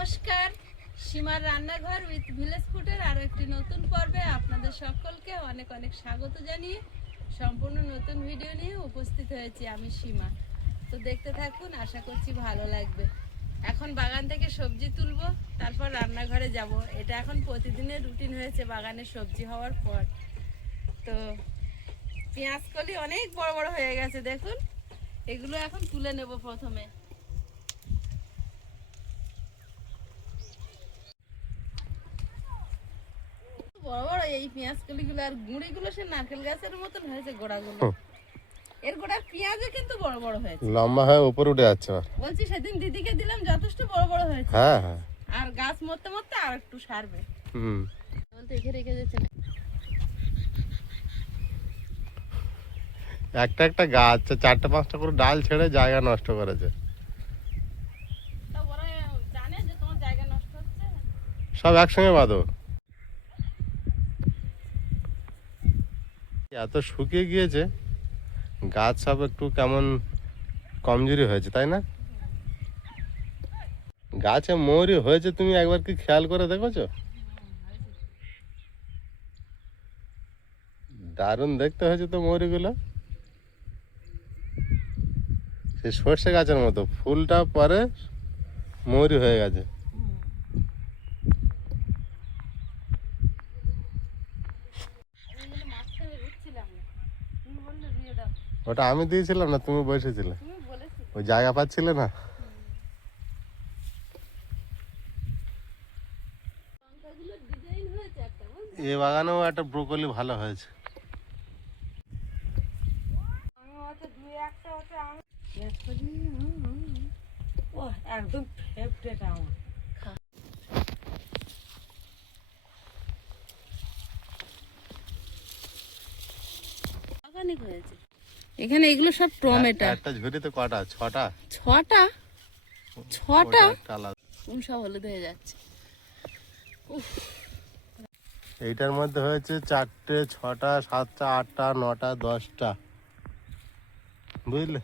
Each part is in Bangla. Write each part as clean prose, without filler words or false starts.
নমস্কার, সীমার রান্নাঘর উইথ ভিলেজ ফুডের আরো একটি নতুন পর্বে আপনাদের সকলকে অনেক অনেক স্বাগত জানিয়ে সম্পূর্ণ নতুন ভিডিও নিয়ে উপস্থিত হয়েছি আমি সীমা। তো দেখতে থাকুন, আশা করছি ভালো লাগবে। এখন বাগান থেকে সবজি তুলবো, তারপর রান্নাঘরে যাব। এটা এখন প্রতিদিনের রুটিন হয়েছে বাগানে সবজি হওয়ার পর। তো পেঁয়াজ কলি অনেক বড় বড় হয়ে গেছে, দেখুন। এগুলো এখন তুলে নেব প্রথমে। বড় বড় এই পেঁয়াজ কলিগুলো, আর গুঁড়িগুলো সে নারকেল গাছের মতন হয়েছে গোড়াগুলো। এর গোড়ার পেঁয়াজও কিন্তু বড় বড় হয়েছে, লম্বা হয়ে উপরে উঠে যাচ্ছে। বলছি সেদিন দিদিকে দিলাম, যথেষ্ট বড় বড় হয়েছে। হ্যাঁ হ্যাঁ, আর গাছ মরতে মরতে আর একটু সারবে। বলতে এখানে রেখে যাচ্ছে না। একটা একটা গাছ 4-5টা করে ডাল ছেড়ে জায়গা নষ্ট করেছে। তা ওরা জানে যে তোমার জায়গা নষ্ট হচ্ছে। সব একসঙ্গে বাঁধো। এত শুকিয়ে গিয়েছে গাছ, সব একটু কেমন কমজোরি হয়েছে, তাই না? গাছে মৌরি হয়েছে, তুমি একবার কি খেয়াল করে দেখেছো? দারুণ দেখতে হয়েছে তো মৌরিগুলো। সে সর্ষে গাছের মতো, ফুলটা পরে মৌরি হয়ে গেছে। ওটা আমি দিয়েছিলাম না, তুমি বসেছিলে, ওই জায়গা পাচ্ছিলে না। এ বাগানেও একটা ব্রোকলি ভালো হয়েছে। একদম ফেভারিট আমার। অর্গানিক হয়েছে। এখানে এগুলো সব টমেটো। একটা ঝুড়িতে কটা? ছটা। ছটা আলাদা। সব হলুদ হয়ে যাচ্ছে। এইটার মধ্যে হয়েছে 4টে, 6টা, 7টা, 8টা, 9টা, 10টা, বুঝলে?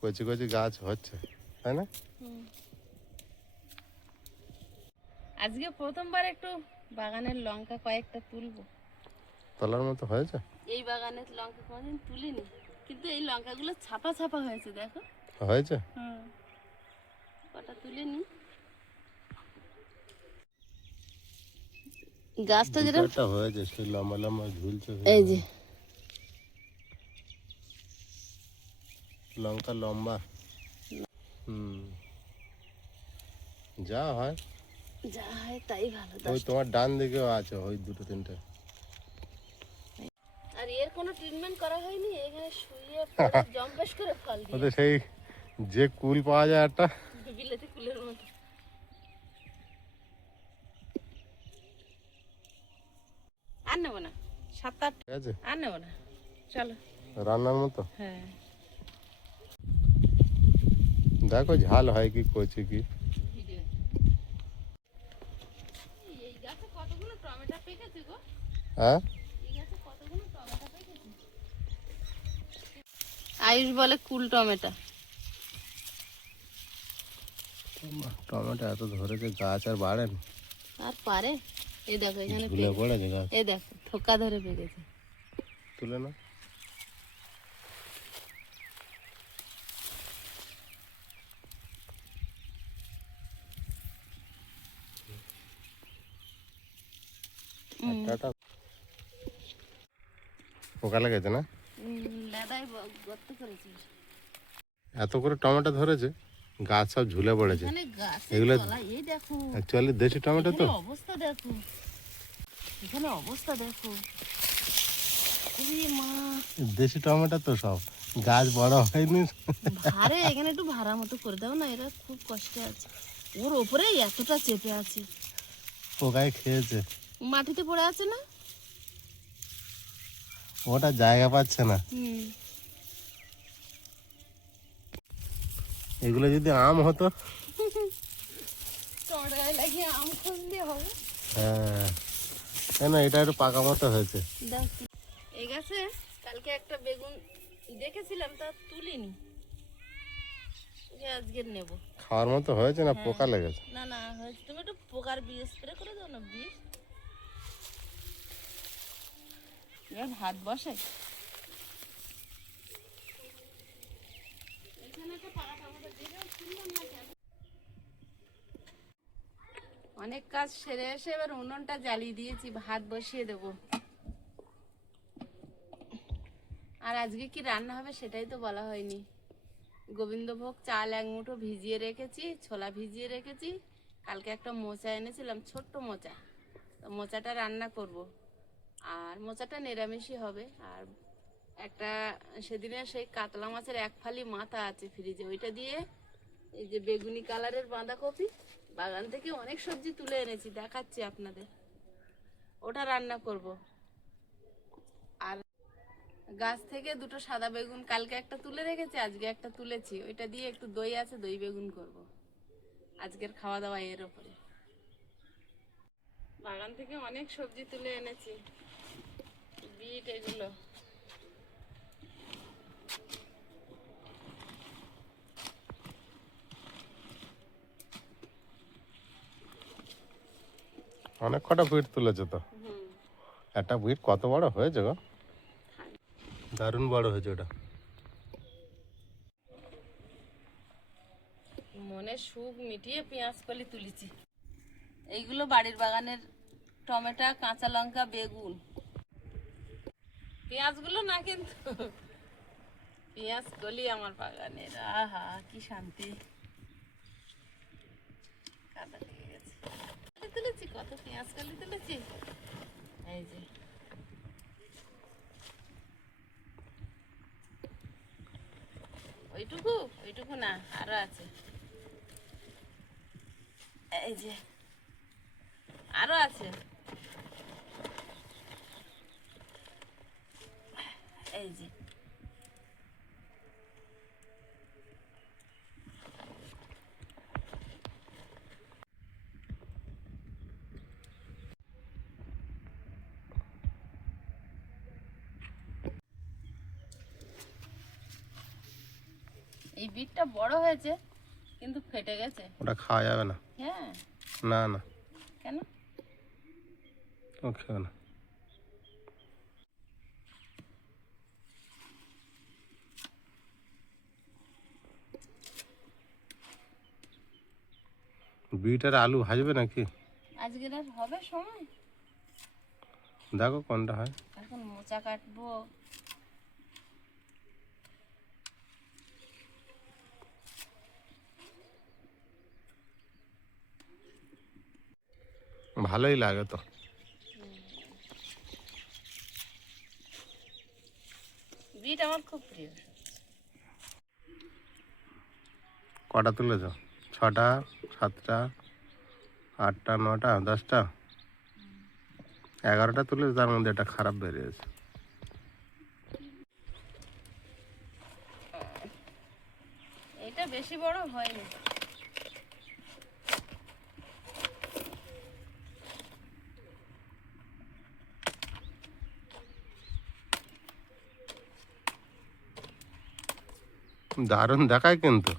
কচি কচি গাছ হচ্ছে, তাই না? আজকে প্রথমবার একটু বাগানের লঙ্কা কয়েকটা তুলবো। তোলার মতো হয়েছে। এই বাগানের লঙ্কা কোনদিন তুলিনি, কিন্তু এই লঙ্কাগুলো ছাপা ছাপা হয়েছে, দেখো। হয়েছে। কটা তুলে নি। গাছটা যেটা হয়েছে সেই লম্বা লম্বা ঝুলছে, এই যে লঙ্কা লম্বা। যা হয় তাই ভালো। ওই তোমার ডান দিকেও আছে, ওই 2-3টে। আর এর কোনো ট্রিটমেন্ট করা হয়নি, এখানে শুয়ে জম্পেশ করে ফল দিয়ে। ওদের সেই যে কুল পাওয়া যায় একটা, বিলেতি কুলের মতো। আর নেবো না, 7-8 ঠিক আছে, আর নেবো না, চলো। রান্নার মতো। হ্যাঁ, দেখো ঝাল হয় কি, কচি কি। এই গাছে কতগুলো টমেটো পেকেছে গো। হ্যাঁ, এই গাছে কতগুলো টমেটো পেকেছে। আয়ুষ বলে কুল টমেটো। টমেটো এত ধরেছে, গাছ আর বাড়েনি। আর পারে, এই দেখো এখানে ঝুলে পড়েছে গাছ। এই দেখো থোকা ধরে পেকেছে। তুলে না। পোকা লেগেছে না? লেদায় গর্ত করেছে। এত করে টমেটো ধরেছে, গাছ সব ঝুলে পড়েছে। এখানে গাছের এগুলো তলায়, এই দেখো অ্যাকচুয়ালি দেশি টমেটো তো। এখানে অবস্থা দেখো, এখানে অবস্থা দেখো। ওরে মা, দেশি টমেটো তো সব, গাছ বড় হয়নি। ভারে এখানে একটু ভাড়া মতো করে দাও না, এরা খুব কষ্টে আছে। ওর ওপরে এতটা চেপে আছে, পোকায় খেয়েছে। মাটিতে পড়ে আছে না, ওটা জায়গা পাচ্ছে না। এগুলো যদি আম হতো। টমেটো গায়ে লাগিয়ে আম খুঁজলে হবে। হ্যাঁ, কেন এটা একটু পাকা মতো হয়েছে। এই গাছে কালকে একটা বেগুন দেখেছিলাম, তা তুলিনি। আজকে নেব। খাওয়ার মতো হয়েছে না হ্যাঁ। পোকা লেগেছে? না না হয়েছে, তুমি একটু পোকার বিষ স্প্রে করে দাও না, বিষ। এবার ভাত বসে অনেক কাজ সেরে এসে এবার উনুনটা জ্বালিয়ে দিয়েছি, ভাত বসিয়ে দেব। আর আজকে কি রান্না হবে সেটাই তো বলা হয়নি। গোবিন্দভোগ চাল 1 মুঠো ভিজিয়ে রেখেছি, ছোলা ভিজিয়ে রেখেছি। কালকে একটা মোচা এনেছিলাম, ছোট্ট মোচা, তো মোচাটা রান্না করব। আর মোচাটা নিরামিষই হবে। আর একটা সেদিনের সেই কাতলা মাছের 1 ফালি মাথা আছে ফ্রিজে, ওইটা দিয়ে এই যে বেগুনি কালারের বাঁধাকপি, বাগান থেকে অনেক সবজি তুলে এনেছি, দেখাচ্ছি আপনাদের, ওটা রান্না করব। আর গাছ থেকে 2টো সাদা বেগুন কালকে একটা তুলে রেখেছি, আজকে একটা তুলেছি, ওইটা দিয়ে একটু দই আছে, দই বেগুন করব। আজকের খাওয়া দাওয়া এর উপরে। বাগান থেকে অনেক সবজি তুলে এনেছি, বিট এগুলো। অনেক কটা বিট তুলেছে তো। হুম। একটা বিট কত বড় হয়েছে গো? দারুণ বড় হয়েছে ওটা। মনে সুখ মিটিয়ে পেঁয়াজ কলি তুলেছি। এইগুলো বাড়ির বাগানের টমেটো, কাঁচা লঙ্কা, বেগুন। পেঁয়াজগুলো না কিন্তু, পেঁয়াজ কলি আমার বাগানের। আহা কি শান্তি। কাদা লেগে গেছে। তুলেছি কত পেঁয়াজ কলি তুলেছি, এই যে। ওইটুকু ওইটুকু না, আরো আছে, এই যে আরো আছে, এই যে। এই বিটটা বড় হয়েছে কিন্তু ফেটে গেছে। ওটা খাওয়া যাবে না। হ্যাঁ। না না, কেন? ও খেও না। বিট আর আলু ভাজবে নাকি? আজকের আর হবে সময়? দেখো কোনটা হয়। এখন মোচা কাটবো। ভালোই লাগে তো। বিট আমার খুব প্রিয়। কটা তুলেছ? 6টা, 7টা, 8টা, 9টা, 10টা, 11টা তুলেছ, তার মধ্যে একটা খারাপ বেরিয়েছে। এটা বেশি বড় হয়নি। দারুণ দেখায় কিন্তু।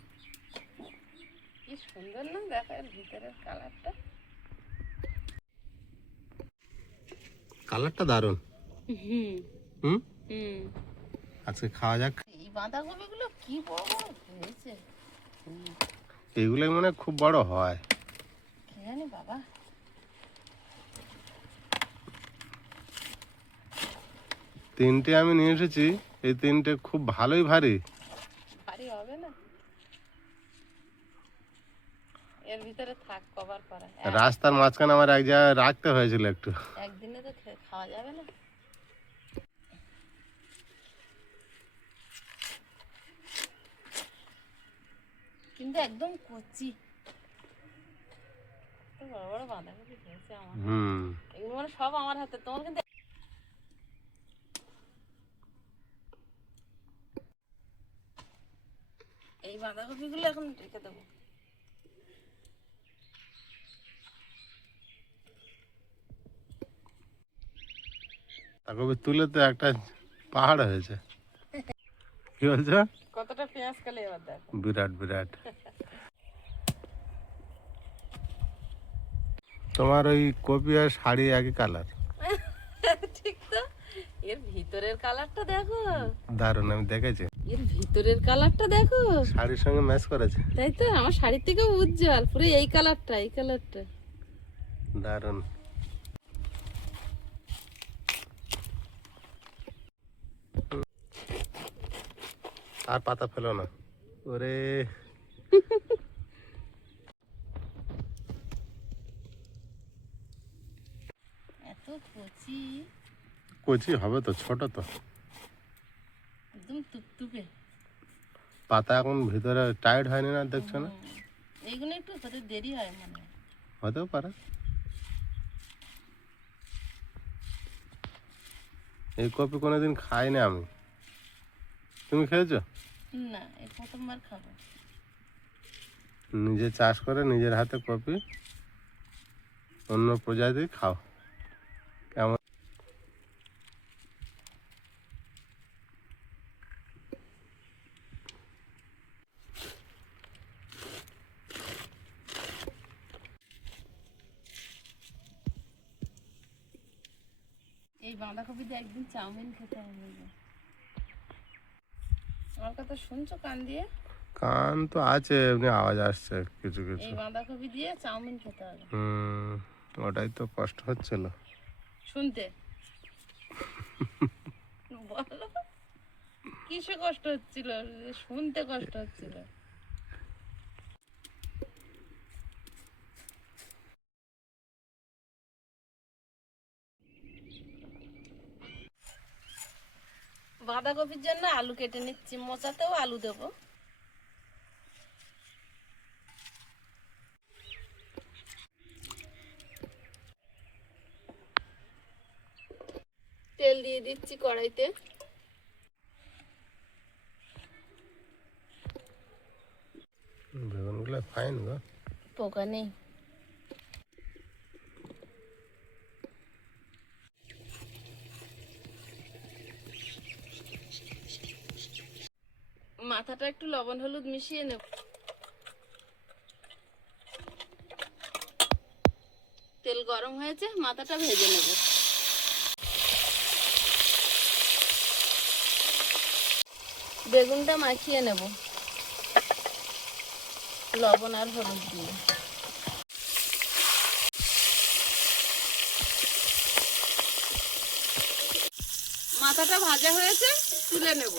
কি সুন্দর না দেখার ভিতরের কালারটা। কালারটা দারুণ। হুম হুম, হুম। আজকে খাওয়া যাক। এই বাঁধাকপিগুলো কি বড় বড় হয়েছে। এইগুলোই মনে হয় খুব বড় হয়। কি জানি বাবা। 3টে আমি নিয়ে এসেছি, এই 3টে খুব ভালোই ভারী। ভারী হবে না, এর ভিতরে থাক কভার করা। রাস্তার মাঝখানে আমার এক জায়গায় রাখতে হয়েছিল একটু। একদিনে তো খাওয়া যাবে না। কিন্তু একদম কচি। বড় বড় বাঁধাকপি হয়েছে আমার। হুম, এগুলো মানে সব আমার হাতে, তোমার কিন্তু। এই বাঁধাকপিগুলো এখন রেখে দেবো। তারপরে তুলে তো একটা পাহাড় হয়েছে। কি বলছো? কতটা পেঁয়াজ কালে এবার দেখ বিরাট বিরাট। তোমার ওই কপি আর শাড়ি একই কালার। ঠিক তো, এর ভিতরের কালারটা দেখো, দারুণ, আমি দেখেছি। এর ভিতরের কালারটা দেখো, শাড়ির সঙ্গে ম্যাচ করেছে। তাই তো, আমার শাড়ির থেকেও উজ্জ্বল পুরো এই কালারটা, এই কালারটা দারুণ। আর পাতা ফেলো না ওরে। এত কচি, কচি হবে তো, ছোট তো। একদম টুকটুকে। পাতা এখন ভিতরে টাইট হয়নি না, দেখছো না? এইগুলো একটু তোদের দেরি হয় মনে হয়। হতেও পারে। এই কপি কোনোদিন খাইনি আমি, তুমি খেয়েছো? না, এই প্রথমবার খাবো। নিজে চাষ করে নিজের হাতে কপি, অন্য প্রজাতি খাও কেমন? এই বাঁধাকপি দিয়ে একদিন চাউমিন খেতে হবে। আমার কথা শুনছো কান দিয়ে? কান তো আছে, এমনি আওয়াজ আসছে কিছু কিছু। এই বাঁধাকপি দিয়ে চাউমিন খেতে হবে। ওটাই তো কষ্ট হচ্ছিল শুনতে। বলো, কিসে কষ্ট হচ্ছিল? শুনতে কষ্ট হচ্ছিল। বাঁধাকপির জন্য আলু কেটে নিচ্ছি, মোচাতেও আলু দেবো। তেল দিয়ে দিচ্ছি কড়াইতে। বেগুনগুলো ফাইন গো। পোকা নেই। মাথাটা একটু লবণ হলুদ মিশিয়ে নেব। তেল গরম হয়েছে, মাথাটা ভেজে নেব। বেগুনটা মাখিয়ে নেব লবণ আর হলুদ দিয়ে। মাথাটা ভাজা হয়েছে, তুলে নেব।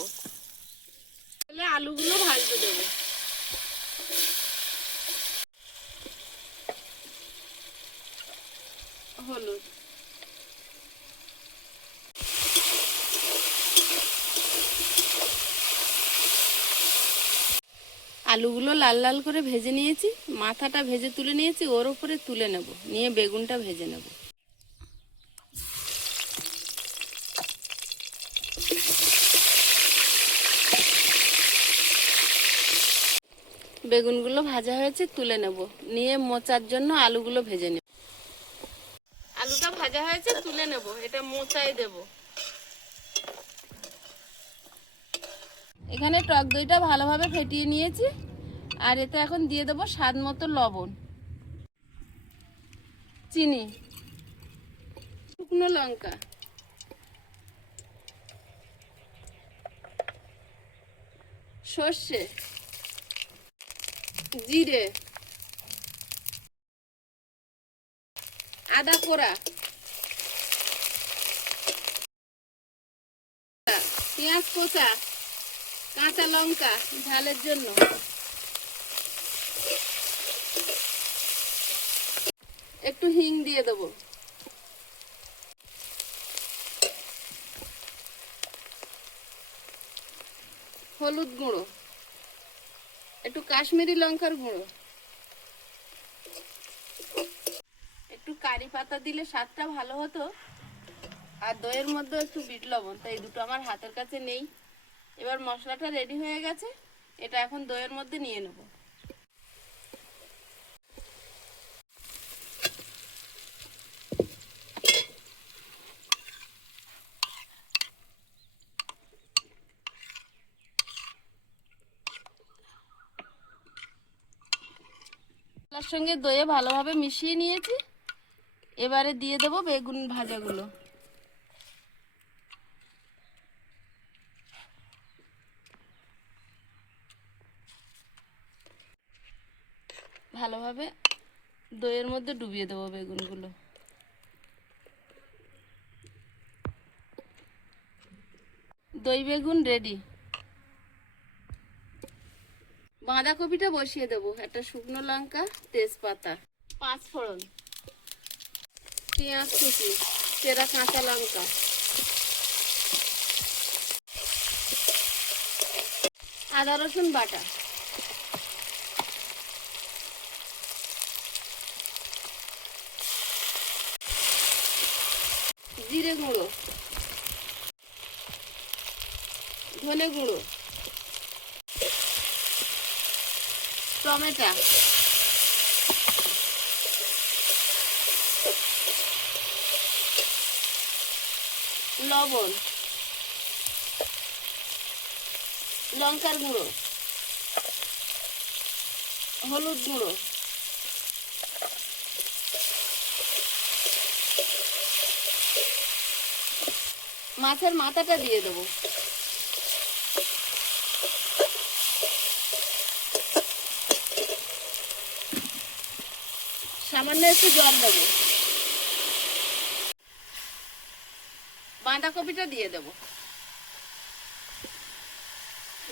তাহলে আলুগুলো ভাজতে দেবো। হলুদ, আলুগুলো লাল লাল করে ভেজে নিয়েছি, মাথাটা ভেজে তুলে নিয়েছি, ওর উপরে তুলে নেব, নিয়ে বেগুনটা ভেজে নেব। বেগুনগুলো ভাজা হয়েছে, তুলে নেব, নিয়ে মোচার জন্য আলুগুলো ভেজে নেব। আলুটা ভাজা হয়েছে, তুলে নেব, এটা মোচায় দেব। এখানে টক দইটা ভালোভাবে ফেটিয়ে নিয়েছি, আর এতে এখন দিয়ে দেবো স্বাদ মতো লবণ, চিনি, শুকনো লঙ্কা, সর্ষে, জিরে, আদা কোড়া, পেঁয়াজ কোচা, কাঁচা লঙ্কা ঝালের জন্য, একটু হিং দিয়ে দেবো, হলুদ গুঁড়ো, একটু কাশ্মীরি লঙ্কার গুঁড়ো, একটু কারি পাতা দিলে স্বাদটা ভালো হতো, আর দইয়ের মধ্যে একটু বিট লবণ, তাই দুটো আমার হাতের কাছে নেই। এবার মশলাটা রেডি হয়ে গেছে, এটা এখন দইয়ের মধ্যে নিয়ে নেব। সঙ্গে দইয়ে ভালোভাবে মিশিয়ে নিয়েছি। এবারে দিয়ে দেবো বেগুন ভাজাগুলো। ভালোভাবে দইয়ের মধ্যে ডুবিয়ে দেবো বেগুনগুলো। দই বেগুন রেডি। বাঁধাকপিটা বসিয়ে দেবো। একটা শুকনো লঙ্কা, তেজপাতা, 5 ফোড়ন, পেঁয়াজ কুচি, চেরা কাঁচা লঙ্কা, আদা রসুন বাটা, জিরে গুঁড়ো, ধনে গুঁড়ো, টমেটো, লবণ, লঙ্কার গুঁড়ো, হলুদ গুঁড়ো, মাছের মাথাটা দিয়ে দেবো। সামান্য একটু জল দেবো। বাঁধাকপিটা দিয়ে দেবো।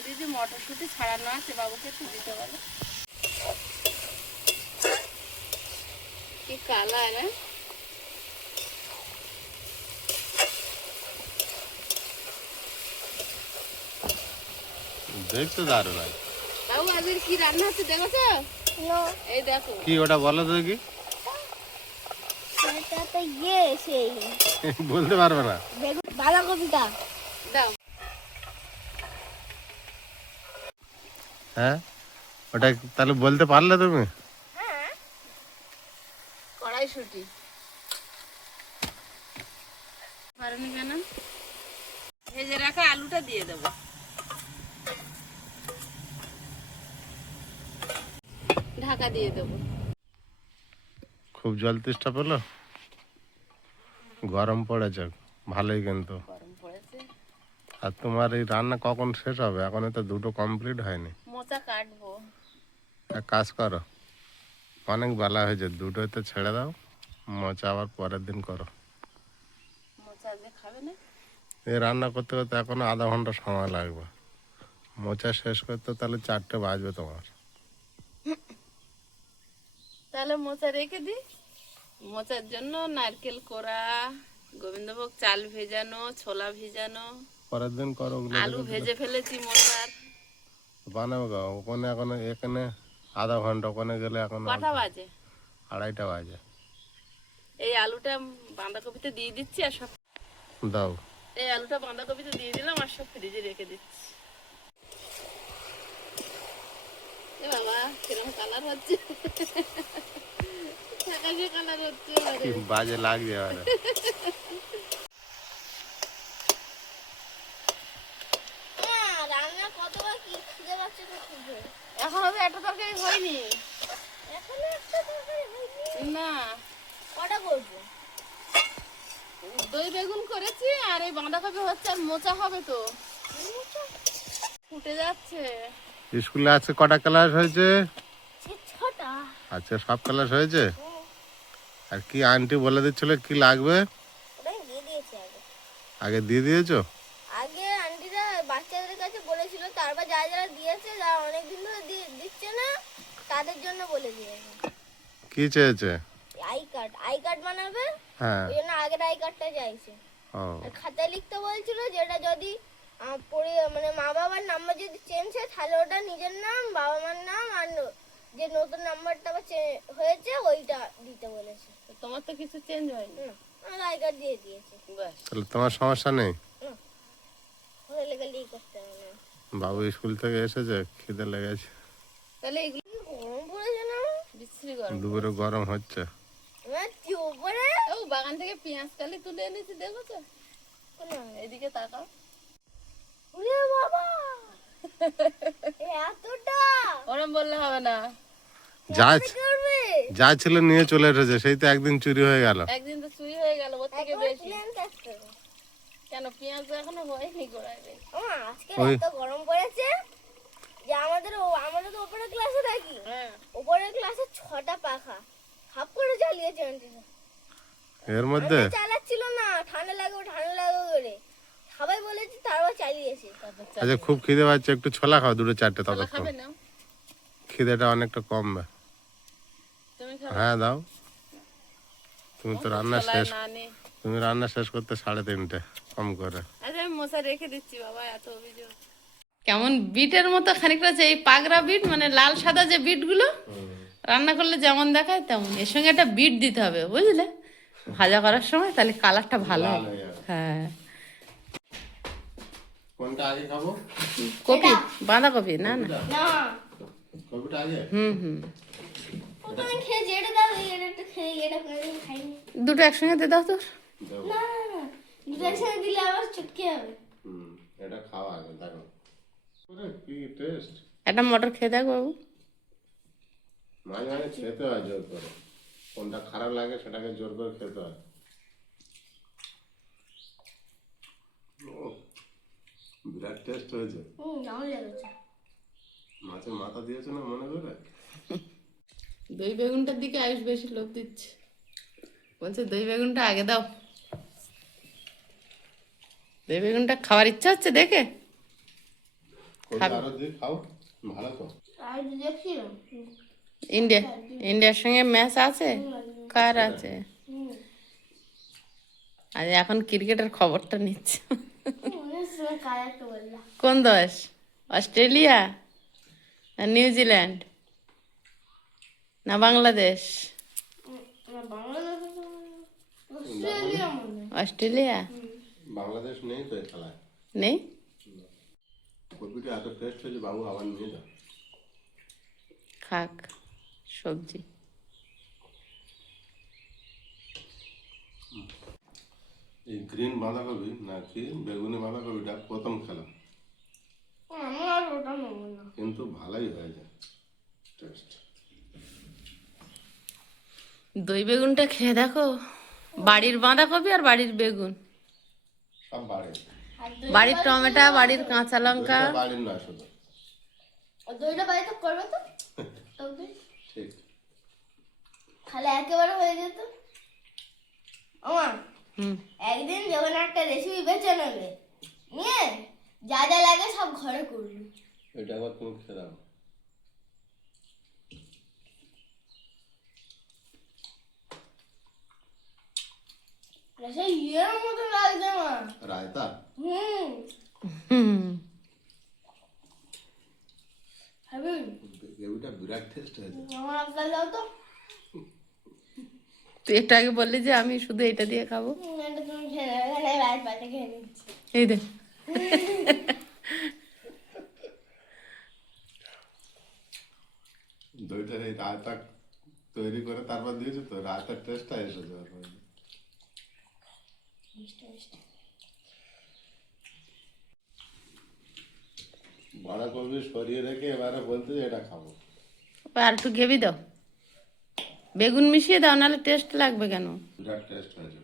দিদি মটরশুঁটি ছাড়ানো আছে, বাবুকে একটু দিতে বলো। কি কালার! দেখতে দারুণ হয়। বাবু আজকের কি রান্না হচ্ছে দেখেছো? এই দেখো। কি ওটা বলো তো কি? এটা তো ইয়ে সেই বলতে পারবে না। বাঁধাকপিটা দাও। হ্যাঁ, ওটা তাহলে বলতে পারলে তুমি? কড়াইশুঁটি পারেনি কেন? ভেজে রাখা আলুটা দিয়ে দেবো। ঢাকা দিয়ে দেবো। খুব জল তেষ্টা পেলো? গরম পড়েছে ভালোই কিন্তু। গরম পড়েছে। আর তোমার এই রান্না কখন শেষ হবে? এখনো তো দুটো কমপ্লিট হয়নি। মোচা কাটবো। এক কাজ করো, অনেক বেলা হয়েছে, দুটোই তো ছেড়ে দাও, মোচা আবার পরের দিন করো। মোচা আজকে খাবে না? এই রান্না করতে করতে এখনো আধা ঘন্টা সময় লাগবে। মোচা শেষ করতে তাহলে 4টে বাজবে তোমার। তাহলে মোচা রেখে দিই। মোচার জন্য নারকেল কোড়া, গোবিন্দভোগ চাল ভেজানো, ছোলা ভেজানো, পরের দিন করো ওগুলো। আলু ভেজে ফেলেছি মোচার। বানাবো গা ওখানে, এখন এখানে আধা ঘন্টা, ওখানে গেলে এখন কটা বাজে? 2:30 বাজে। এই আলুটা বাঁধাকপিতে দিয়ে দিচ্ছি আর সব। দাও। এই আলুটা বাঁধাকপিতে দিয়ে দিলাম আর সব ফ্রিজে রেখে দিচ্ছি। এ বাবা কিরম কালার হচ্ছে! ফ্যাকাশে কালার হচ্ছে এবারে। কি বাজে লাগছে এবারে। রান্না কতবার কি খিদে পাচ্ছে তো খুঁজে এখনো তো একটা তরকারি হয়নি। এখনো একটা তরকারি হয়নি। না, কটা করবো? দই বেগুন করেছি আর এই বাঁধাকপি হচ্ছে আর মোচা হবে তো। ফুটে যাচ্ছে। স্কুলে আজকে কটা ক্লাস হয়েছে? 6টা। আজকে সব ক্লাস হয়েছে? আর কি আন্টি বলে দিচ্ছিল কি লাগবে? ওটাই দিয়ে দিয়েছি আগে। আগে দিয়ে দিয়েছো? আগে আন্টিরা বাচ্চাদের কাছে বলেছিল, তারপর যারা যারা দিয়েছে, যারা অনেকদিন ধরে দিচ্ছে না তাদের জন্য বলে দিয়েছে। কি চেয়েছে? আই কার্ড বানাবে, হ্যাঁ। ওই জন্য আগের আই কার্ডটা চাইছে। ও, আর খাতায় লিখতে বলছিল, যেটা যদি মানে মা বাবার নাম্বার যদি চেঞ্জ হয় তাহলে ওটা নিজের নাম, বাবা মার নাম, আর যে নতুন নাম্বারটা হয়েছে ওইটা দিতে বলেছে। তো তোমার তো কিছু চেঞ্জ হয়নি। আমার আই কার্ড দিয়ে দিয়েছে। বাস। তাহলে তোমার সমস্যা নেই। হয়ে গেলেই করতে হবে না। বাবু স্কুল থেকে এসেছে, খিদে লেগেছে। তাহলে এগুলো কি গরম পড়েছে না? বিশ্রী গরম। দুপুরে গরম হচ্ছে। আমার চোপড়ে ও বাগান থেকে পেঁয়াজ কালি তুলে এনেছি, দেখো তো। এদিকে তাকাও। ওরে বাবা এতটা! ওরম বললে হবে না। যা করবে যা ছিল নিয়ে চলে এসেছে, সেই তো একদিন চুরি হয়ে গেল। একদিন তো চুরি হয়ে গেল, ওর থেকে একবার বেশি। প্ল্যান থাকতো। কেন পেঁয়াজ তো এখনো হয়নি গোড়ায় রে। আজকে ওই- এত গরম পড়েছে যে আমাদের তো উপরের ক্লাসে থাকি, হ্যাঁ, উপরের ক্লাসে 6টা পাখা হাফ করে চালিয়েছে আন্টিরা। এর মধ্যে চালাচ্ছিল না, ঠান্ডা লাগবে করে সবাই বলেছে, তারপর চালিয়েছে। তারপর আচ্ছা, খুব খিদে পাচ্ছে, একটু ছোলা খাও, দুটো চারটে, চালা ততক্ষণ খাবে না? খিদেটা অনেকটা কমবে। তুমি খাবে? হ্যাঁ দাও, তুমি তো রান্না ছোলায় শেষ, না নে। তুমি রান্না শেষ করতে 3:30 কম করে। আচ্ছা আমি মশা রেখে দিচ্ছি বাবা, এত অভিযোগ। কেমন বিটের মতো খানিকটা আছে, এই পাগড়া বিট মানে লাল সাদা যে বিটগুলো রান্না করলে যেমন দেখায় তেমন, এর সঙ্গে একটা বিট দিতে হবে বুঝলে, ভাজা করার সময়, তাহলে কালারটা ভালো লাল হবে। হয়ে যাবে। হ্যাঁ, কোনটা আগে খাবো? কপি, বাঁধাকপি না না, না কপিটা আগে? হুম, ওখানে খেয়ে এটা দাও, এটা একটু খেয়ে এটা খাইনি। দুটো একসঙ্গে দিয়ে দাও তো। দেবো। না না না, দুধের সাথে দিলে আবার চটকে হবে। এটা খাওয়া আগে, দেখো ওরে কি টেস্ট। একটা মটর খেয়ে দেখ বাবু। মাঝে মাঝে খেতে হয় জোর করে, কোনটা খারাপ লাগে সেটাকে জোর করে খেতে হয়। ও, বিরাট টেস্ট হয়েছে। দারুণ লেগেছে। মাছের মাথা দিয়েছে না মনে করে? দই বেগুনটার দিকে আয়ুষ বেশি লোভ দিচ্ছে, বলছে দই বেগুনটা আগে দাও। দই বেগুনটা খাওয়ার ইচ্ছা হচ্ছে দেখে। কপি আরো দিয়ে খাও, ভালো তো। আর দেখছিলাম ইন্ডিয়ার সঙ্গে ম্যাচ আছে, কার আছে? আজ এখন ক্রিকেটের খবরটা নিচ্ছে। অনেক সময় কালারটা বললাম। কোন দেশ? অস্ট্রেলিয়া না নিউজিল্যান্ড না বাংলাদেশ? বাংলাদেশ অস্ট্রেলিয়া মনে হয়। অস্ট্রেলিয়া বাংলাদেশ নেই তো এই খেলায়। নেই? কপিটা এত টেস্ট হয়েছে, বাবু আবার নিয়ে যাও। খাক সবজি। এই গ্রিন বাঁধাকপি নাকি বেগুনি বাঁধাকপিটা প্রথম খেলাম, আমি আর ওটা নেবো না। কিন্তু ভালোই হয়েছে টেস্ট। দই বেগুনটা খেয়ে দেখো, বাড়ির বাঁধাকপি আর বাড়ির বেগুন, সব বাড়ির, আর বাড়ির টমেটো, বাড়ির কাঁচা লঙ্কা। দইটা বাড়ির নয় শুধু। দইটা বাড়িতে করবে তো টক দই, ঠিক। তাহলে একেবারে হয়ে যেত। আমার হুম, একদিন যখন একটা রেসিপি বেছে নেবে, নিয়ে যা যা লাগে সব ঘরে করবে। এটা আবার তুমি খেয়ে দাও। সেই ইয়ের মতো লাগছে আমার। রায়তা হুম। খাবি? গ্রেভিটা বিরাট টেস্ট হয়েছে। আমার একটা দাও তো। তুই একটু আগে বললি যে আমি শুধু এটা দিয়ে খাবো। এটা তুমি খেয়ে নেবে, এখানে রাত পাতে খেয়ে নিচ্ছি। এই দেখ, দইটার এই রায়তা তৈরি করে তারপর দিয়েছো তো, রায়তার টেস্টটা এসেছে ওর মধ্যে। মিষ্টি মিষ্টি। বাঁধাকপি সরিয়ে রেখে এবারে বলতে যে এটা খাবো। আর একটু গ্রেভি দাও, বেগুন মিশিয়ে দাও, নাহলে টেস্ট লাগবে কেন? বিরাট টেস্ট হয়েছে।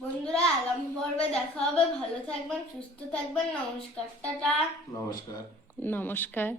বন্ধুরা, আগামী পর্বে দেখা হবে। ভালো থাকবেন, সুস্থ থাকবেন। নমস্কার, টাটা। নমস্কার। নমস্কার।